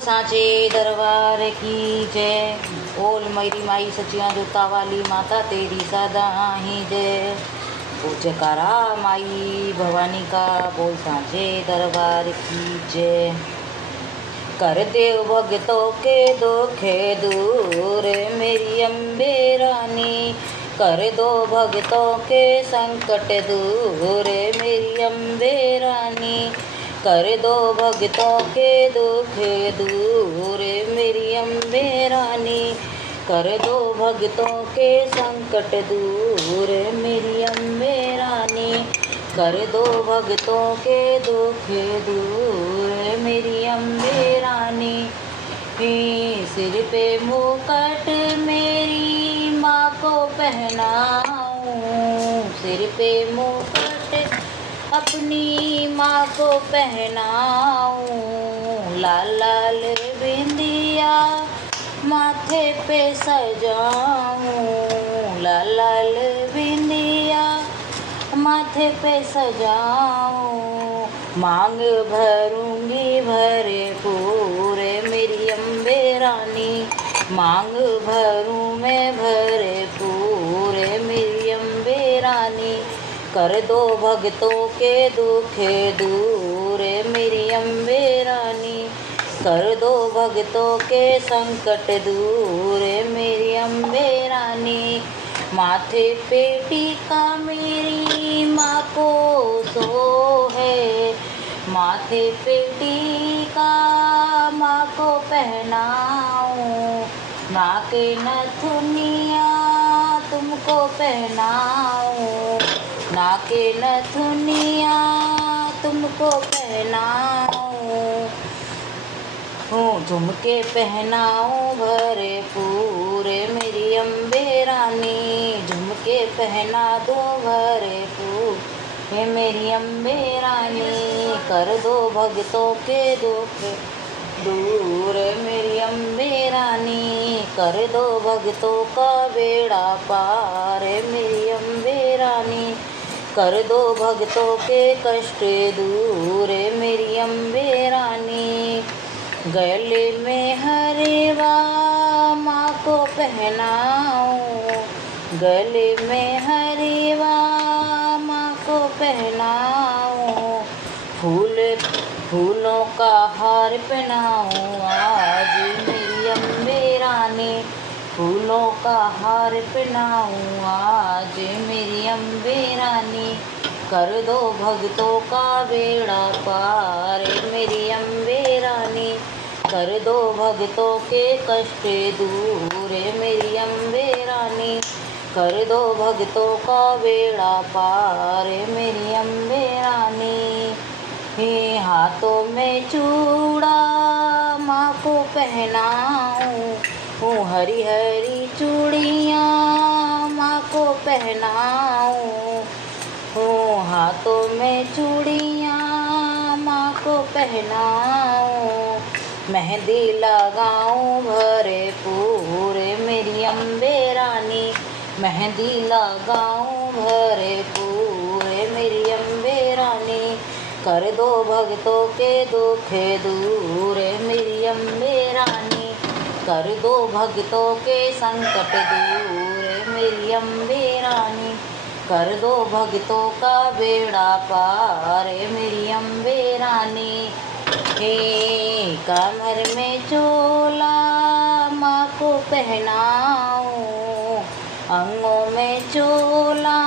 सांचे दरबार की जय। बोल मेरी माई सचिया जोता वाली माता तेरी सदा ही जय। पूज्य करा माई भवानी का बोल सांचे दरबार की जय। कर देव भगतों के दुखे दूर मेरी अम्बे रानी। कर दो भगतों के संकट दूर मेरी अम्बे रानी। कर दो भगतों के दुख दूर मेरी अम्बे रानी। कर दो भगतों के संकट दूर मेरी अम्बे रानी। कर दो भगतों के दुख दूर मेरी अम्बे रानी। सिर पे मुकुट मेरी माँ को पहनाऊं। सिर पे मुकुट अपनी माँ को पहनाऊं। लाल लाल बिंदिया माथे पे सजाऊं। लाल लाल बिंदिया माथे पे सजाऊं। मांग भरूंगी भरे पूरे मेरी अम्बे रानी। मांग भरूं मैं भरे पूरे मेरी अम्बे रानी। कर दो भगतों के दुख दूर मेरी अम्बे रानी। कर दो भगतों के संकट दूर मेरी अम्बे रानी। माथे पे टीका मेरी माँ को सो है। माथे पे टीका माँ को पहनाऊं। नाक नथुनिया तुमको पहनाऊं। नाक नथुनिया तुमको पहनाऊं। झुमके पहनाऊं भरे पूरे मेरी अम्बे रानी। झुमके पहना दो भरे पूरे मेरी अम्बे रानी। कर दो भगतों के दुख दूर मेरी अम्बे रानी। कर दो भगतों का बेड़ा पार मेरी अम्बे रानी। कर दो भगतों के कष्ट दूर मेरी अम्बे रानी। गले में हरेवा माँ को पहनाऊं। गले में हरेवा माँ को पहनाऊं। फूलों का हार पहनाऊं आज मेरी अम्बे रानी। फूलों का हार पहनाऊं आज मेरी अम्बे रानी। कर दो भगतों का बेड़ा पार मेरी अम्बे रानी। कर दो भगतों के कष्ट दूर मेरी अम्बे रानी। कर दो भगतों का बेड़ा पार मेरी अम्बे रानी। हाथों में चूड़ा माँ को पहनाऊं। हरी हरी चूड़ियाँ माँ को पहनाऊं। हाथों में चूड़ियाँ माँ को पहनाऊं। मेहंदी लगाऊं भरे पूरे मेरी अम्बे रानी। मेहंदी लगाऊं भरे पूरे मेरी अम्बे रानी। कर दो भगतों के दुख दूर मेरी अम्बे रानी। कर दो भगतों के संकट दूर मेरी अम्बे रानी। कर दो भगतों का बेड़ा पार मेरी अम्बे रानी। कमर में चोला माँ को पहनाऊं। अंगों में चोला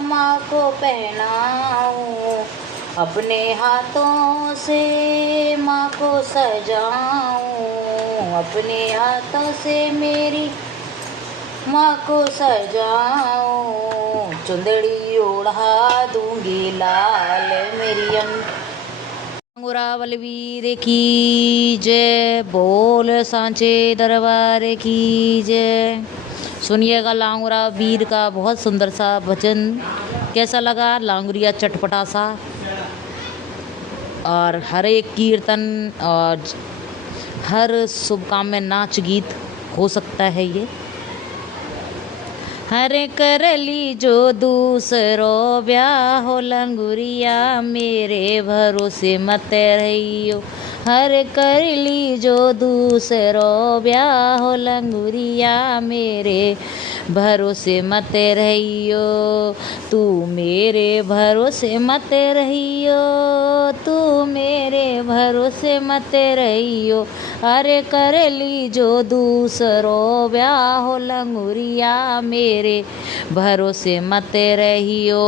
माँ को पहनाऊं। अपने हाथों से माँ को सजाऊं। अपने हाथों से मेरी माँ को सजाऊं। चुंदड़ी ओढ़ा दूंगी लाल मेरी अंगूरा बलवीर की जय। बोल सांचे दरबार की जय। सुनिएगा लांगुरा वीर का बहुत सुंदर सा भजन। कैसा लगा लांगुरिया चटपटा सा और हर एक कीर्तन और हर शुभ काम में नाच गीत हो सकता है ये। हरे कर ली जो दूसरो ब्याह हो लंगुरिया मेरे भरोसे मत रहियो। हर कर ली जो दूसरो ब्याह लंगुरिया मेरे भरोसे मत रहियो, तू मेरे भरोसे मत रहियो, तू मेरे भरोसे मत रहियो। अरे कर ली जो दूसरो ब्याह लंगुरिया मेरे भरोसे मत रहियो।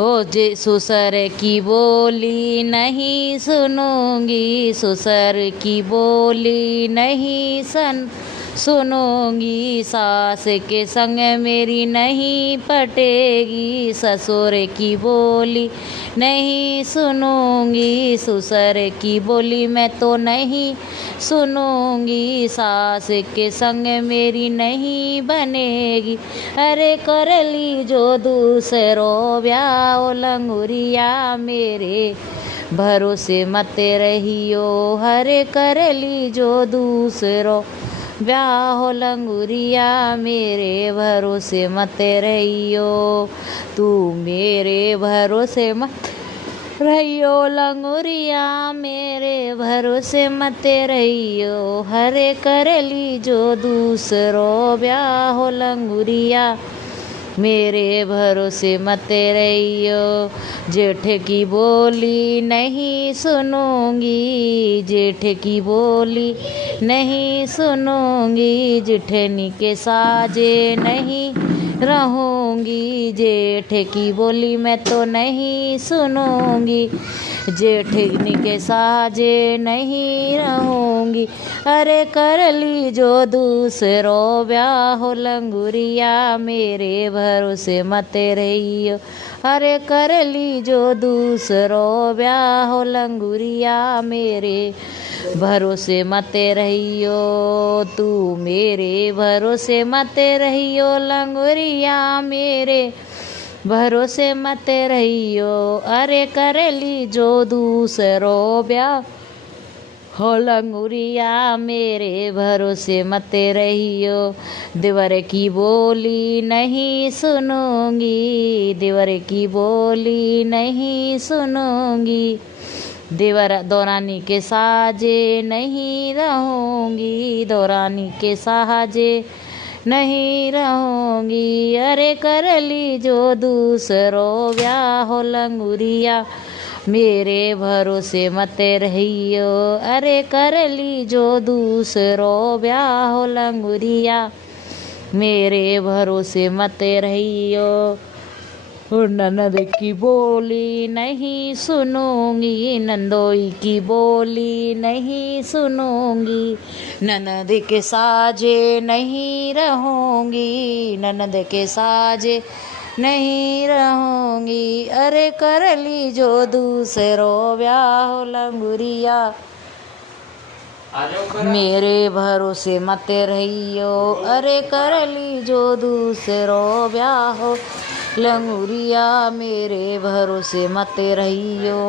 ओ जे ससुर की बोली नहीं सुनूंगी, ससुर की बोली नहीं सुनूंगी, सास के संग मेरी नहीं पटेगी, ससुर की बोली नहीं सुनूंगी, ससुर की बोली मैं तो नहीं सुनूंगी, सास के संग मेरी नहीं बनेगी। अरे कर ली जो दूसरो ब्याह लंगुरिया मेरे भरोसे मत रहियो, हरे कर ली जो दूसरो ब्याह लंगुरिया मेरे भरोसे मत रहियो, तू मेरे भरोसे मत रहियो लंगुरिया मेरे भरोसे मत रहियो। हरे कर ली जो दूसरो ब्याह लंगुरिया मेरे भरोसे मत रहियो। जेठ की बोली नहीं सुनूंगी, जेठ की बोली नहीं सुनूंगी, जेठनी के साजे नहीं रहूंगी, जेठ की बोली मैं तो नहीं सुनूंगी, जेठनी के साजे नहीं रहूंगी। अरे कर ली जो दूसरो ब्याह लंगुरिया मेरे भरोसे मत रहियो, अरे कर ली जो दूसरो ब्याह लंगुरिया मेरे भरोसे मत रहियो, तू मेरे भरोसे मत रहियो लंगुरिया मेरे भरोसे मत रहियो। अरे कर ली जो दूसरो ब्याह हो लंगुरिया मेरे भरोसे मत रहियो। देवर की बोली नहीं सुनूंगी, देवर की बोली नहीं सुनूंगी, देवर दौरानी के साजे नहीं रहूंगी, दौरानी के साजे नहीं रहूंगी। अरे कर ली जो दूसरो ब्याह लंगुरिया मेरे भरोसे मत रहियो, अरे कर ली जो दूसरो ब्याह लंगुरिया मेरे भरोसे मत रहियो। ननद की बोली नहीं सुनूंगी, नंदोई की बोली नहीं सुनूंगी, ननद के साजे नहीं रहूंगी, ननद के साजे नहीं रहूंगी। अरे कर ली जो दूसरो ब्याह लंगुरिया मेरे भरोसे मत रहियो, अरे कर ली जो दूसरो ब्याह लंगुरिया मेरे भरोसे मत रहियो।